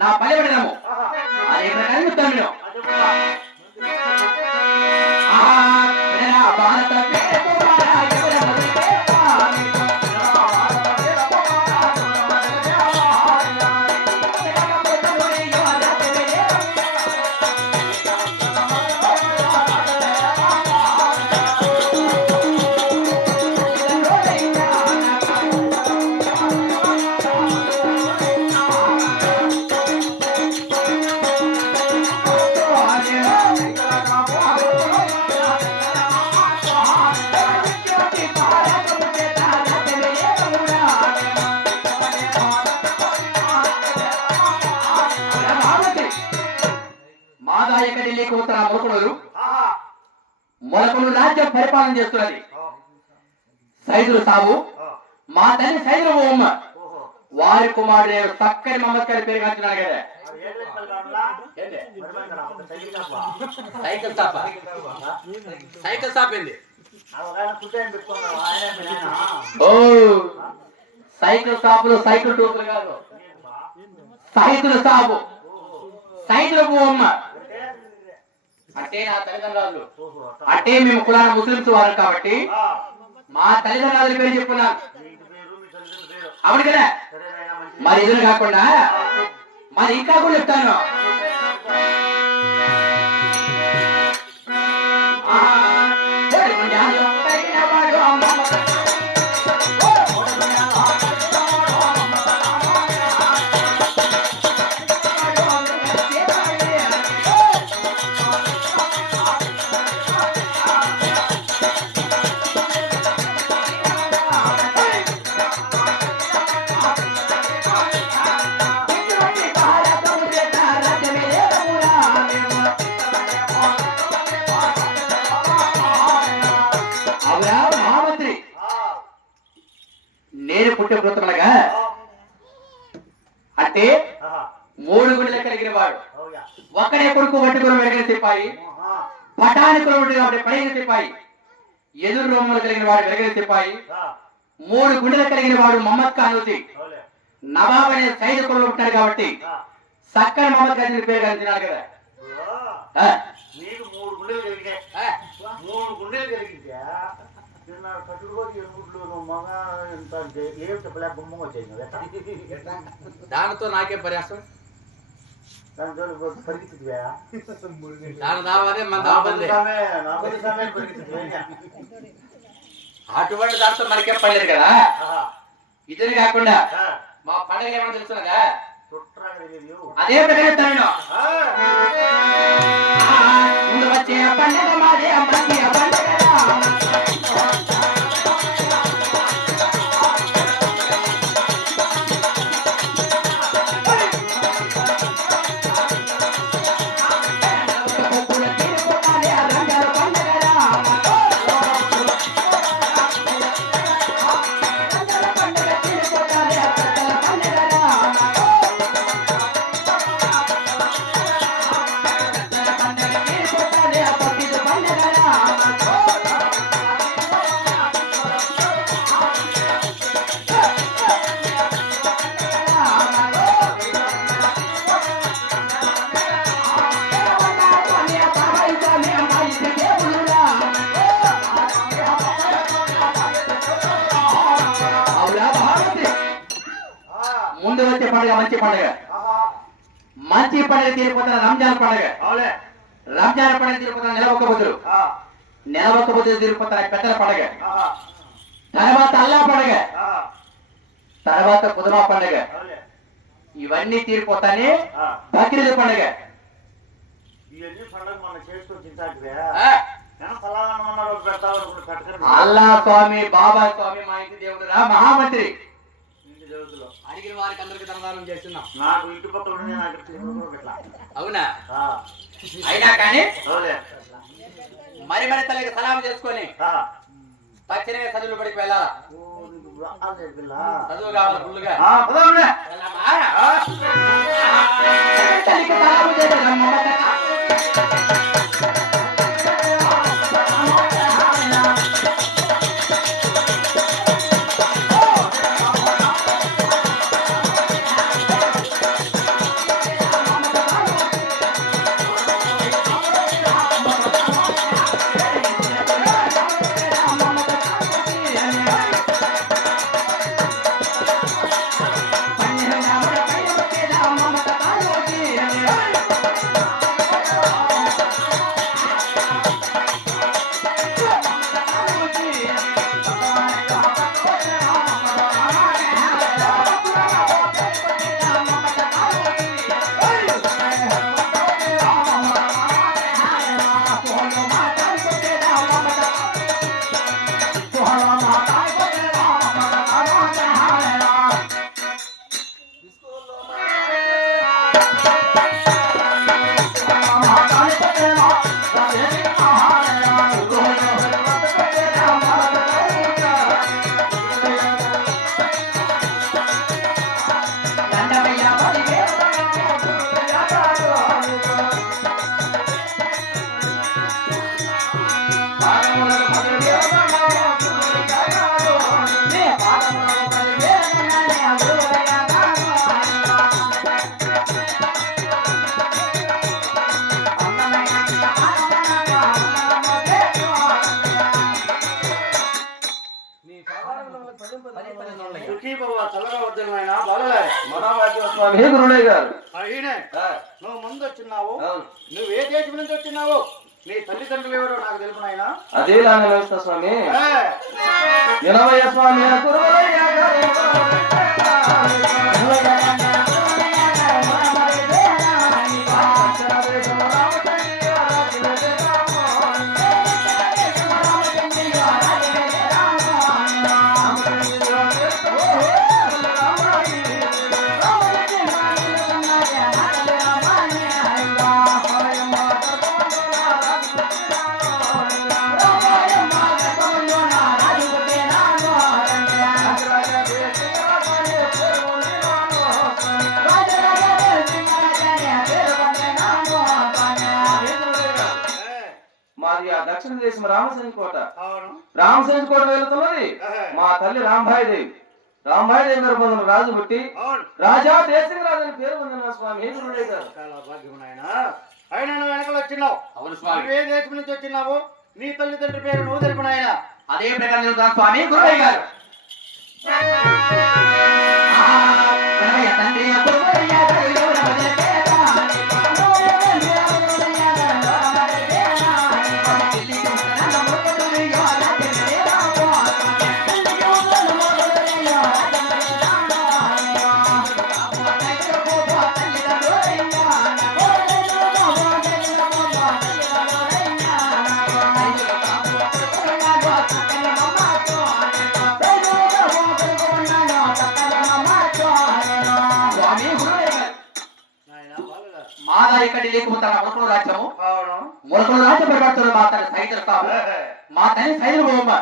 నా పని పడినాము అదే ప్రకారం చెప్తాను భారత మొలకలు రాజ్యం పరిపాలన చేస్తున్నది సైదులు సాబు మా తల్లి సైదులు ఓమ్మ వారి కుమారుడు చక్కని మహమ్మద్ గారి పేరు కాల్చున్నాడు కదా సైకిల్ షాప్ సైకిల్ షాప్ ఏంది ఓ సైకిల్ షాపులు సైకిల్ టూపులు కాదు సైదులు సాబు సైదులు ఓమ్మ అంటే నా తల్లిదండ్రులు అంటే మేము కులాన ముస్లింస్ వారు కాబట్టి మా తల్లిదండ్రుల పేరు చెప్పున్నాను అవును కదా మరి ఎదురు కాకుండా మరి ఇంకా కూడా చెప్తాను నేను పుట్టే వృత్తమనగా అంటే 3 గుండెలు కలిగిన వాడు ఒక్కడే కొడుకు వడ్డీ కులం వెలిగిన సిపాయి పటాని కులం పడిగిన సిపాయి ఎదురు రోమలు కలిగిన వాడు వెలిగిన సిపాయి 3 గుండెలు కలిగిన వాడు మహమ్మద్ ఖాన్ నవాబ్ అనే సైదు కులంలో ఉంటాడు కాబట్టి సక్కని మహమ్మద్ ఖాన్ పేరు కలిసినాడు కదా దానితో నాకే ప్రయాసం అటువంటి దాంతో మనకే పడలేదు కదా ఇది కాకుండా మా పండుగ ఏమన్నా తెలుస్తున్నదా అదే ప్రకటిస్తాను ముందు వచ్చే పండుగ మాదే పండుగ ముందు వచ్చే పండుగ మంచి పండుగ మంచి పండుగ తీరిపోతున్న రంజాన్ పండుగ రంజాన్ పండుగ తీరిపోతున్న నెల ఒక్క బుద్ధులు తీరిపోతున్న పెద్దల పండుగ తర్వాత అల్లా పండుగ తర్వాత కుదుమా పండుగ ఇవన్నీ తీరిపోతానే బక్రీద్ పండుగ. ఇవన్నీ పండుగ మనం చేసుకొని తింటాంటివే. ఆ, పెట్టాలనుకున్న అల్లా స్వామి, బాబా స్వామి, మా ఇంటి దేవుడు రా మహామంత్రి. ఇంటి దేవతలో అడిగిన వారికి అందరికి ధనదానం చేస్తున్నాం. నాకు ఇంటి పక్కల ఉండే నాకు అవునా? అయినా కానీ అవులే. మరి మరి తల్లికి సలాం చేసుకొని తక్షణమే చదువులు పడికి వెళ్ళాలా. చదువు కావాలి ఫుల్లుగా. తల్లికి సలాం చేద్దాం. నువ్వు ముందు వచ్చినావు, నువ్వు ఏ దేశం నుంచి వచ్చినావు, నీ తల్లిదండ్రులు ఎవరో నాకు తెలుపు నాయనా. అదే లాగా వ్యవస్థ స్వామి. వినవయ్య స్వామి దక్షిణ దేశం రామసేనకోట. రామసేనకోట వెళుతున్నది మా తల్లి రాంబాయిదేవి. రాంబాయిదేవి గారు పొందిన రాజు బట్టి రాజా దేశరాజు అని పేరు పొందిన స్వామి గారు. చాలా భాగ్యం నాయన. అయినా నువ్వు వెనకలు వచ్చినావు. అవును స్వామి. నువ్వు ఏ దేశం నుంచి వచ్చినావు, నీ తల్లిదండ్రుల పేరు నువ్వు తెలుపు నాయన. అదే ప్రకారం స్వామి గురువయ్య గారు. మాదా ఇక్కడి లేకపోతే మొలకలు రాజ్యము, మొలకలు రాజ్యం పరిపడుతున్న మా తల్లి సైతం మా తల్లి సైదులు బొమ్మ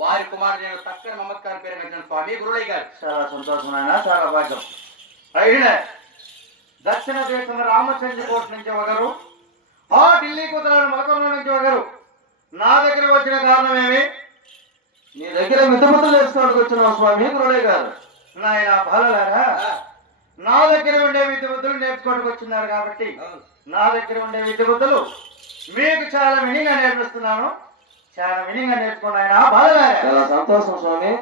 వారి కుమారుడు నేను చక్కని మమత్కారం పేరు పెట్టిన స్వామి గురువయ్య గారు. చాలా సంతోషం నాయన, చాలా భాగ్యం. అయినా దక్షిణ దేశం రామచంద్రకోట నుంచి ఒకరు, ఆ ఢిల్లీ కుదరాడు మొలకల నుంచి ఒకరు నా దగ్గర వచ్చిన కారణం ఏమి? నీ దగ్గర మితముతలు వేసుకోవడానికి వచ్చిన స్వామి గురువయ్య గారు. నాయన బాలలారా, నా దగ్గర ఉండే విద్యబుద్ధులు నేర్చుకోవడానికి వచ్చినారు కాబట్టి నా దగ్గర ఉండే విద్యబుద్ధులు మీకు చాలా వినిగా నేర్పిస్తున్నాను. చాలా వినిగా నేర్చుకున్నాయన బాలలారా. చాలా సంతోషం స్వామి.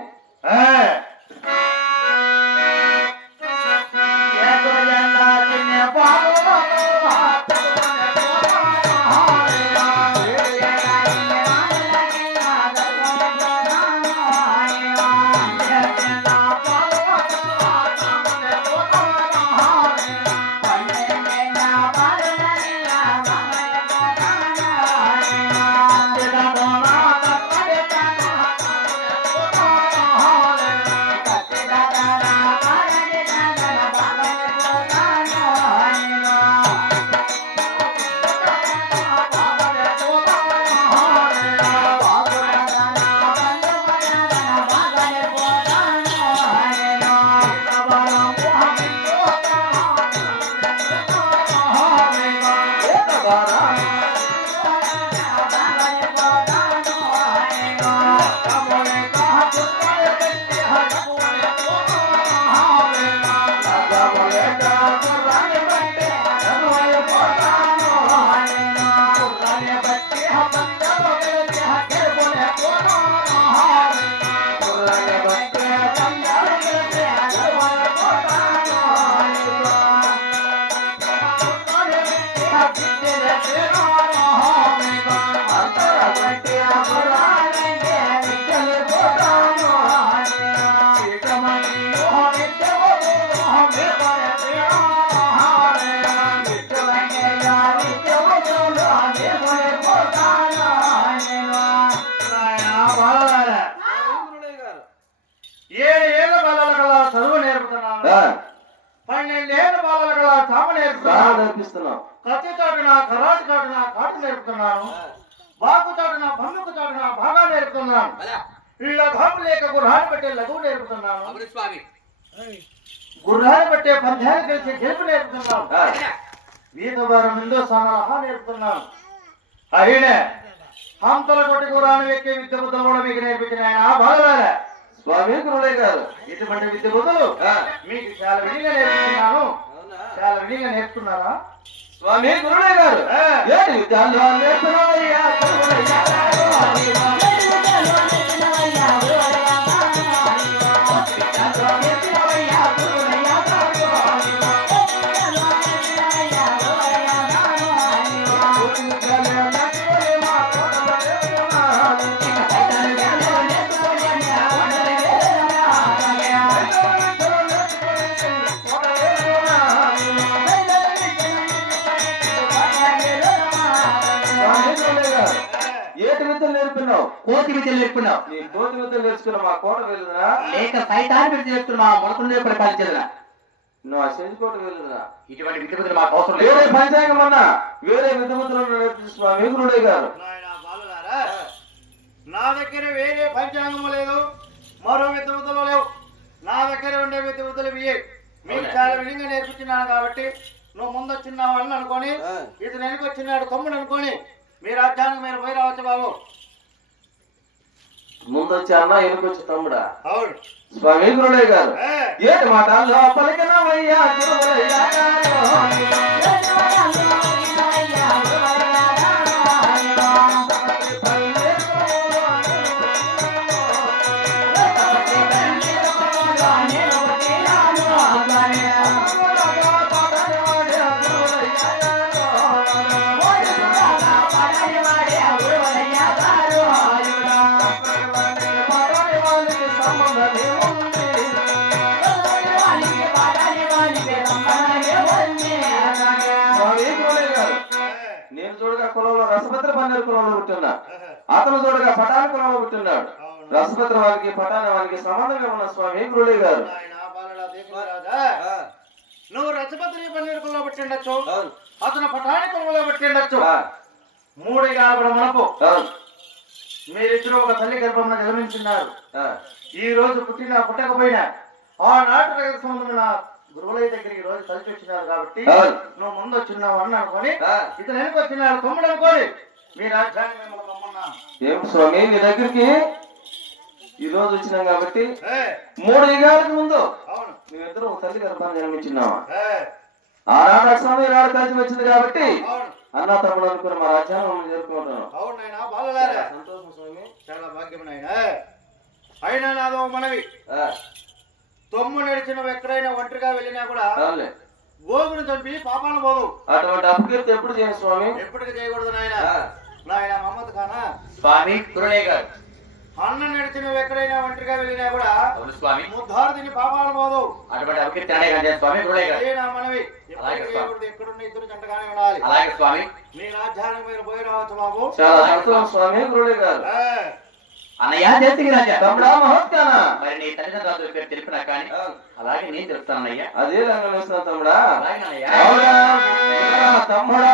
నేర్పిస్తున్నావు. కత్తి చాటున కరాటి చాటున కాటు నేర్పుతున్నాను. బాకు చాటున భమ్ముకు చాటున బాగా నేర్పుతున్నాను. ఇళ్ళ ఘాపు లేక గుర్రాన్ని పట్టే లఘువు నేర్పుతున్నాను. గుర్రాన్ని పట్టే పద్యాన్ని కలిసి గెలుపు నేర్పుతున్నాను. వీధ వారం ముందో స్థానాలు నేర్పుతున్నాను. అయినే హంతల కొట్టి గుర్రాన్ని ఎక్కే విద్య బుద్ధులు కూడా మీకు నేర్పించిన ఆయన బాలరాలే స్వామి గురుడయ్య గారు. ఇటువంటి విద్య బుద్ధులు మీకు చాలా విడిగా నేర్పుతున్నాను. చాలా విడిగా నేర్పుతున్నారా స్వామి గురుడయ్య గారు? ఏడు విద్యాలు నేర్పుతున్నావయ్యా గురుడయ్య గారు. కోతి విద్యలు నేర్పున్నావు. నీ కోతి విద్యలు నేర్చుకున్న మా కోట వెళ్ళుదా లేక సైతాన్ని విద్య నేర్చుకున్న మా మొలకుండా పరిపాలించదురా? నువ్వు ఆ సెంచుకోట వెళ్ళుదా? ఇటువంటి విద్య బుద్ధులు మాకు అవసరం వేరే లేదు. పంచాంగం అన్నా వేరే విద్య బుద్ధులను నేర్పించు స్వామి గురుడయ్య గారు. నా దగ్గర వేరే పంచాంగము లేదు, మరో విద్య బుద్ధులు లేవు. నా దగ్గర ఉండే విద్య బుద్ధులు ఇవే. మీకు చాలా విధంగా నేర్పించినాను కాబట్టి నువ్వు ముందు వచ్చిన వాళ్ళని అనుకోని ఇతను వెనక వచ్చినాడు తమ్ముడు అనుకోని మీ రాజ్యానికి మీరు పోయి రావచ్చు బాబు. ముందొచ్చి అన్న వెనుకొచ్చి తమ్ముడా? అవును స్వామి గురుడయ్య గారు. ఏటి మాటల్లో పలికినవయ్యా గురుడయ్య గారు. నేను చూడగా కులంలో రసభద్ర పన్నీరు కులంలో పుట్టున్నా, అతను చూడగా పటాని కులంలో పుట్టున్నాడు. రసభద్ర వారికి పటాని వారికి సంబంధంగా ఉన్న స్వామి గురుడయ్య గారు. నువ్వు రసభద్రి పన్నీరు కులంలో పుట్టిండొచ్చు, అతను పటాని కులంలో పుట్టిండొచ్చు. మూడు యాభై మనకు మీరిద్దరు ఒక తల్లి గర్భంలో జన్మించున్నారు. ఈ రోజు పుట్టినా పుట్టకపోయినా ఆనాటి రగత సంబంధమైన గురువులయ్య దగ్గరికి రోజు కలిసి వచ్చినారు కాబట్టి నువ్వు ముందు వచ్చినావు అన్న అనుకోని ఇతను వెనుక వచ్చినాడు తమ్ముడు అనుకోని మీ రాజ్యాన్ని మిమ్మల్ని రమ్మన్నా. ఏం స్వామి నీ దగ్గరికి ఈ రోజు వచ్చినాం కాబట్టి 3 యుగాలకు ముందు మేమిద్దరం ఒక తల్లి గర్భాన్ని జన్మించున్నావా? ఆనాడు అక్షరం ఈనాడు కలిసి వచ్చింది కాబట్టి అన్న తమ్ముడు అనుకుని మా రాజ్యాన్ని మమ్మల్ని చేరుకుంటున్నాం. అవును నాయన బాలలారా, సంతోషం స్వామి. చాలా భాగ్యం నాయన. అయినా నాదో మనవి, తొమ్ము నడిచిన ఎక్కడైనా ఒంటరిగా వెళ్ళినా కూడా గోగును చంపి పాపాను పోదు. అటువంటి అపకీర్తి ఎప్పుడు చేయండి స్వామి? ఎప్పటికీ చేయకూడదు నాయన. నాయన మహమ్మద్ ఖానా స్వామి గురుడయ్య గారు. అన్న నడిచిన ఎక్కడైనా ఒంటరిగా వెళ్ళినా కూడా స్వామి ముద్దారు తిని పాపాలు పోదు. అటువంటి అపకీర్తి స్వామి గురుడయ్య గారు. నా మనవి ఎక్కడున్న ఇద్దరు జంటగానే ఉండాలి. అలాగే స్వామి. మీ రాజ్యానికి మీరు పోయి రావచ్చు బాబు. చాలా సంతోషం స్వామి గురుడయ్య గారు. అన్నయ్య దేశకి రాజా తమ్ముడా మహోత్కానా, మరి నీ తల్లిదండ్రుల పేరు తెలిపినా కానీ అలాగే నేను తెలుస్తానయ్యా. అదే రంగం వేస్తున్నా తమ్ముడా. అలాగే తమ్ముడా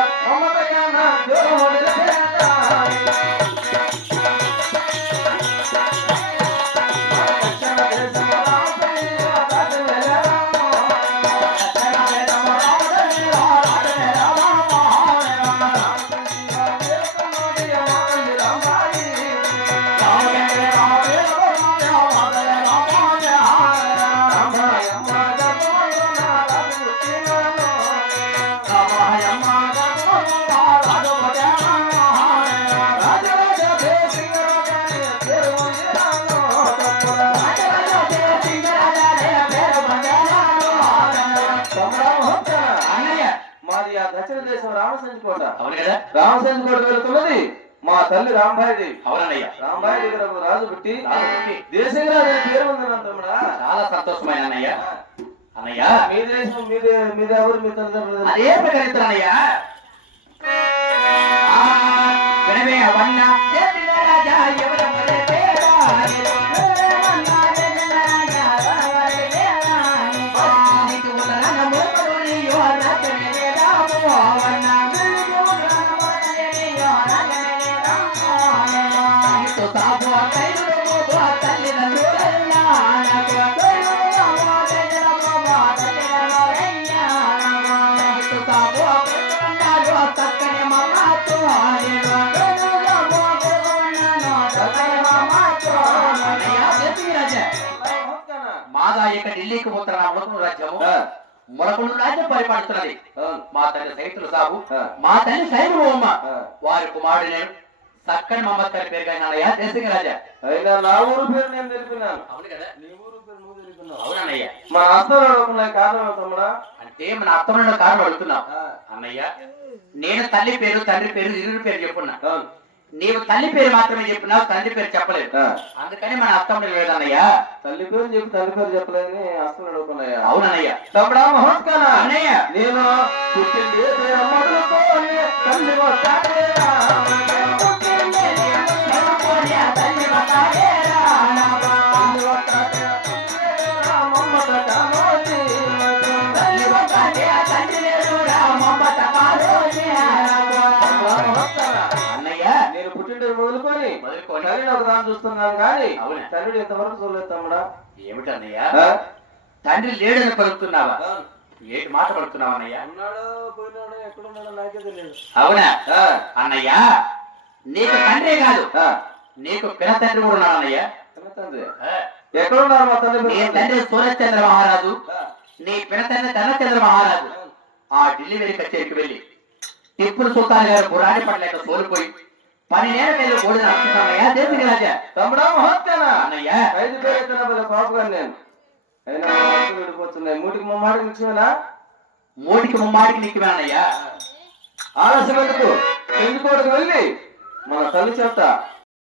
మాది ఆ దక్షిణ దేశం రామసంకోట. అవును కదా? రామసంకోట వెళుతున్నది మా తల్లి రాంబాయిదేవి. అవునన్నయ్య. రాంబాయి దగ్గర ఒక రాజు పుట్టి రాజు పుట్టి దేశంగా పేరు ఉంది తమ్ముడా. చాలా సంతోషమైన అన్నయ్య. అన్నయ్య మీ దేశం మీది ఎవరు మీ తల్లిదండ్రులు? అదే ప్రకటిస్తారు అన్నయ్య. వినవే అవన్నా చేసిన రాజా ఎవరమ్మలే పేరా. నీకు ఉదరాన మూకుని యువరాజమే రాము అవన్న. నీతో సాబు కైలు మోబు తల్లిదండ్రులన్నా. మాదా ఇక ఢిల్లీకి పోతున్న ములకుడు రాజ్యము ములకుడు రాజ్యం పరిపాలిస్తున్నది. మా తల్లి సైతులు సాబు, మా తల్లి సైబుమ్మ, వారి కుమారుడు నేను చక్కని మహమ్మద్ గారి పేరు కానీ దేశంగ రాజా. అయినా నా ఊరు పేరు నేను తెలిపినాను. అవును కదా? నీ ఊరు పేరు నువ్వు తెలిపినావు. అవునన్నయ్య. మా అత్తలు కారణం తమ్ముడా అంటే మన అత్తమైన కారణం అడుగుతున్నావు అన్నయ్య. నేను తల్లి పేరు తండ్రి పేరు ఇరువురి పేరు చెప్పున్నా. నీవు తల్లి పేరు మాత్రమే చెప్పినావు, తండ్రి పేరు చెప్పలేదు. అందుకని మన అత్తమ్మ లేదన్నయ్యా. తల్లి పేరు చెప్పి తండ్రి పేరు చెప్పలేదని అస్తలు అడుగుతున్నాయా? అవునన్నయ్య. తమ్ముడా మహోత్కాన అన్నయ్య నేను పుట్టింది మొదలుకొని తల్లి వస్తాడేరా. నేను పుట్టింటి మొదలుకొని తల్లిని ఒక దాన్ని చూస్తున్నాను కానీ తండ్రి ఇంతవరకు చూడలేదు తమ్ముడా. ఏమిటన్నయ్యా? తండ్రి లేడని పలుకుతున్నావా? ఏటి మాట పలుకుతున్నావు అన్నయ్య? ఉన్నాడో పోయినాడో ఎక్కడున్నాడో నాకే తెలియదు. అవునా అన్నయ్యా? నీకు తండ్రే కాదు, నీకు పిన తండ్రి కూడా ఉన్నాడు అన్నయ్య. తండ్రి ఎక్కడున్నారు మా తండ్రి? నీ తండ్రి సూర్యచంద్ర మహారాజు, నీ పిన తండ్రి ధనచంద్ర మహారాజు ఆ ఢిల్లీ వెళ్ళి కచేరికి వెళ్ళి టిప్పుల సుల్తాన్ గారు పురాణి పడలేక సోలిపోయి 12 ఏళ్ళు గోడిన అర్థమయ్యా దేశంగ రాజా. తమ్ముడా మహోత్కాన అన్నయ్య 5 పేరు ఎత్తున పాపగా నేను అయినా విడిపోతున్నాయి. మూటికి ముమ్మాడికి నిత్యమేనా? మూటికి ముమ్మాడికి నిత్యమేనయ్యా. ఆలస్యం ఎందుకు? ఎందుకోటికి వెళ్ళి మన తల్లి చేత